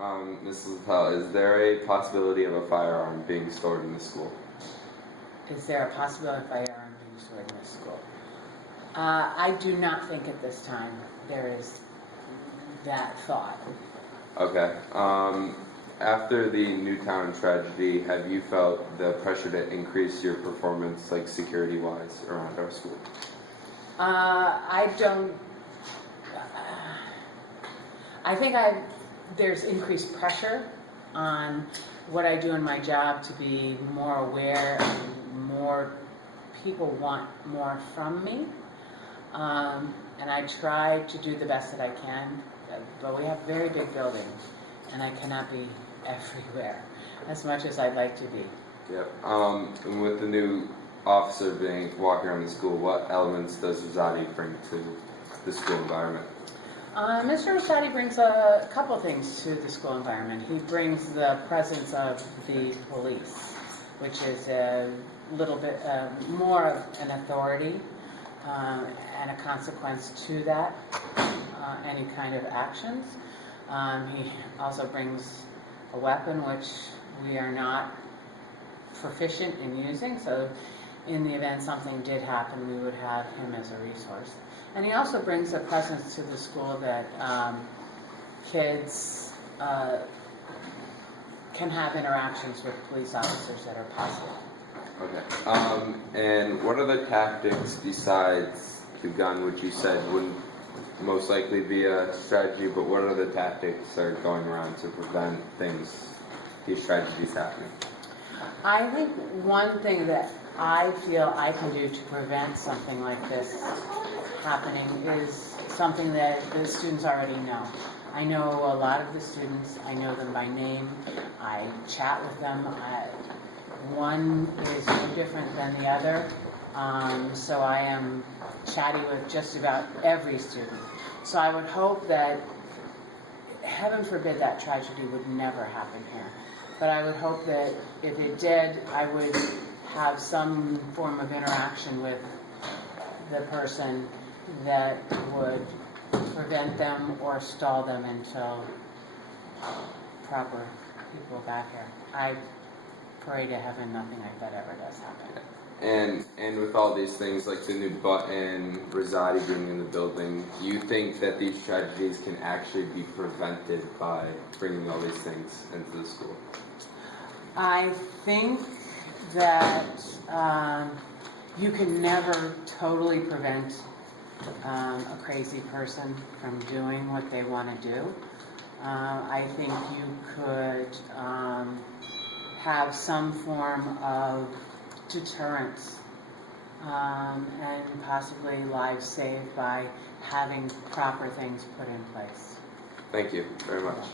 Mrs. Lepel, is there a possibility of a firearm being stored in the school? Is there a possibility of a firearm being stored in the school? I do not think at this time there is that thought. Okay. After the Newtown tragedy, have you felt the pressure to increase your performance, like security-wise, around our school? I don't. I think there's increased pressure on what I do in my job to be more aware, and more people want more from me, and I try to do the best that I can. But we have very big buildings, and I cannot be everywhere as much as I'd like to be. Yep. And with the new officer walking around the school, what elements does Rosati bring to the school environment? Mr. Rosati brings a couple things to the school environment. He brings the presence of the police, which is a little bit more of an authority and a consequence to that, any kind of actions. He also brings a weapon which we are not proficient in using, so in the event something did happen, we would have him as a resource. And he also brings a presence to the school that kids can have interactions with police officers that are positive. Okay. And what other tactics besides the gun, which you said wouldn't most likely be a strategy, but what other tactics are going around to prevent these tragedies happening? I think one thing that I feel I can do to prevent something like this happening is something that the students already know. I know a lot of the students. I know them by name. I chat with them. One is no different than the other. So I am chatty with just about every student. So I would hope that, heaven forbid, that tragedy would never happen here. But I would hope that if it did, I would have some form of interaction with the person that would prevent them or stall them until proper people got here. I pray to heaven nothing like that ever does happen. And with all these things, like the new button, Rosati being in the building, do you think that these tragedies can actually be prevented by bringing all these things into the school? I think that you can never totally prevent a crazy person from doing what they want to do. I think you could have some form of deterrence and possibly lives saved by having proper things put in place. Thank you very much.